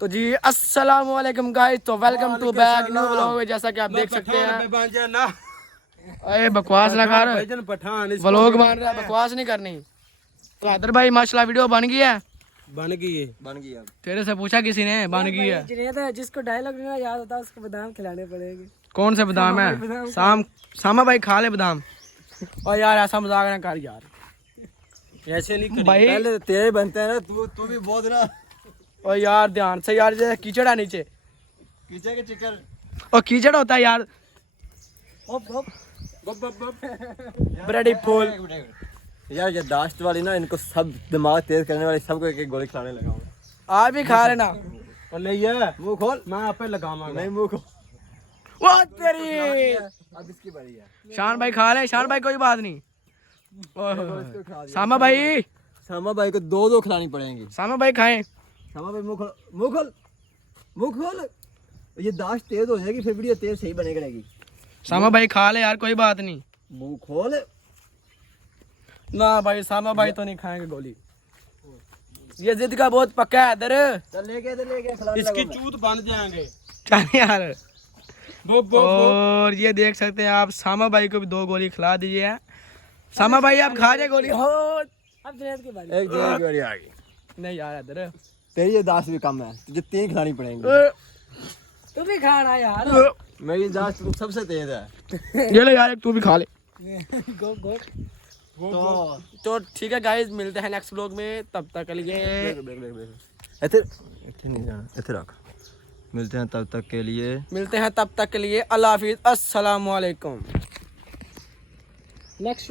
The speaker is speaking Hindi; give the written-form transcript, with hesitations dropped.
तो जी अस्सलाम वालेकुम गाइस, तो welcome to back new vlog. जैसा कि आप देख सकते हैं, अरे बकवास ना कर, व्लॉग बन रहा है, बकवास नहीं करनी। तो हैदर भाई माशाल्लाह वीडियो बन गई है। बन गई है। तेरे से पूछा किसी ने? बन गई है। जिसको डायलॉग नहीं याद होता उसको बादाम खिलाने पड़ेंगे। कौन से बादाम है? सामा भाई खा ले बादाम। और यार ऐसा मजाक ना कर यार, ऐसे नहीं करी। भाई पहले तेरे बनते हैं ना, तू भी बहुत ना। और यार ध्यान से यार, जैसे कीचड़ है नीचे, कीचड़ के चिकन और कीचड़ होता है यार। ब्रेडी फूल यार, ये दाश्त वाली ना, इनको सब दिमाग तेज करने वाली सबको एक एक गोली खिलाने लगा हूँ। आप भी खा लेना। और नहीं है, मुंह खोल, मैं आप पे लगाऊंगा। नहीं, मुंह खोल। वो तेरी। अब इसकी बारी है। शान भाई खा ले, शान भाई कोई बात नहीं। सामा भाई को दो खिलानी पड़ेंगी। सामा भाई खाएं। सामा भाई मुंह खोल, मुंह खोल, मुंह खोल। ये दाश्त तेज हो जाएगी, फिर वीडियो तेज सही बने करेगी। सामा भाई खा ले यार, कोई बात नहीं। मुंह खोल ना भाई, सामा भाई तो नहीं खाएंगे गोली। ये जिद का बहुत पक्का है इधर। चल लेके इसकी चूत बन जाएंगे। चल यार। और ये देख सकते हैं आप, सामा भाई को भी 2 गोली खिला दीजिए। सामा भाई आप खा जाए गोली। हो अब जुनैद की बारी। एक जुनैद की बारी आ गई। नहीं यार इधर। तेरी ये दाश्त भी कम है, तुझे 3 खिलानी पड़ेंगी। तू भी खाना यार। मेरी दाश्त सबसे तेज है। ये ले यार, एक तू भी खा ले। गो गो। तो ठीक है गाइस, मिलते हैं नेक्स्ट व्लॉग में। तब तक के लिए इधर नहीं जाना, इधर रख। मिलते हैं तब तक के लिए। अल्लाह हाफिज, अस्सलाम वालेकुम। नेक्स्ट